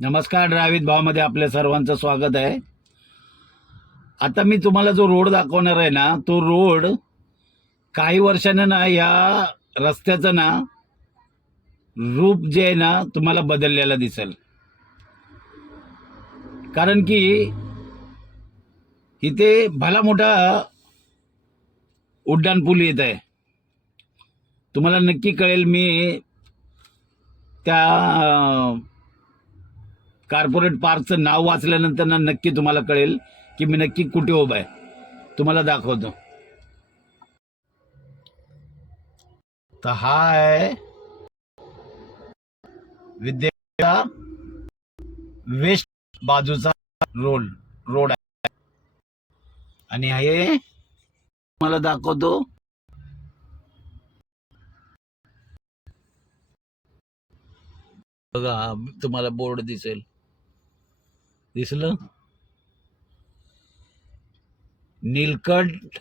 नमस्कार. ड्रायव्हित भावामध्ये आपल्या सर्वांचं स्वागत आहे. आता मी तुम्हाला जो रोड दाखवणार आहे ना, तो रोड काही वर्षानं ना या रस्त्याचं ना रूप जे आहे ना तुम्हाला बदललेलं दिसेल. कारण की इथे भला मोठा उड्डाण पूल येत आहे. तुम्हाला नक्की कळेल. मी त्या कॉर्पोरेट पार्कचं नाव वाचल्यानंतर ना नक्की तुम्हाला कळेल की मी नक्की कुठे उभा आहे. तुम्हाला दाखवतो. तर हा आहे विद्या वेस्ट बाजूचा रोड आहे आणि हे मला दाखवतो. बघा, तुम्हाला बोर्ड दिसलं नीलकंठ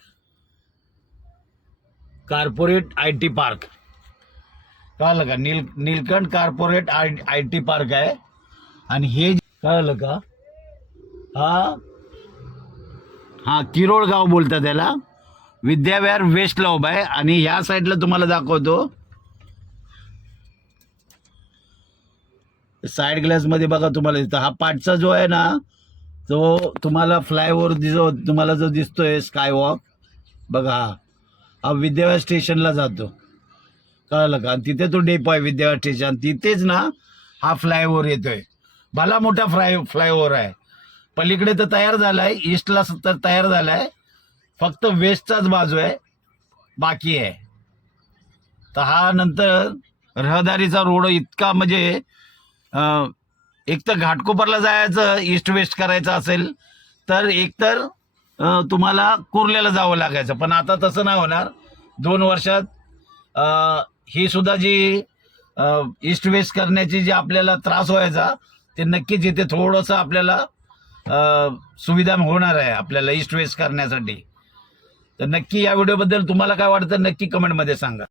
कॉर्पोरेट आयटी पार्क. कळलं का? नीलकंठ कॉर्पोरेट आयटी पार्क आहे. आणि हे कळलं का? हा किरोळ गाव बोलतात त्याला. विद्याविहार वेस्टला उभा आहे. आणि ह्या साईडला तुम्हाला दाखवतो, साईड ग्लास मध्ये बघा तुम्हाला दिसतं हा पाठचा जो आहे ना, तो तुम्हाला फ्लायओव्हर तुम्हाला जो दिसतोय स्काय वॉक, बघा हा विद्याविहार स्टेशनला जातो. कळलं का? तिथे तो डेपो आहे विद्याविहार स्टेशन. तिथेच ना हा फ्लायओव्हर येतोय. भला मोठा फ्लायओव्हर आहे. पलीकडे तर तयार झालाय, ईस्टला तर तयार झालाय, फक्त वेस्टचाच बाजू आहे बाकी आहे. तर हा नंतर रहदारीचा रोड इतका म्हणजे एक तर घाटकोपरला जायचं, ईस्ट वेस्ट करायचं असेल तर एक तर तुम्हाला कुर्ल्याला जावं लागायचं. पण आता तसं नाही होणार. 2 वर्षात ही सुद्धा जी ईस्ट वेस्ट करण्याची जी आपल्याला त्रास व्हायचा, ते नक्कीच इथे थोडंसं आपल्याला सुविधा होणार आहे आपल्याला ईस्ट वेस्ट करण्यासाठी. तर नक्की या व्हिडिओबद्दल तुम्हाला काय वाटतं नक्की कमेंटमध्ये सांगा.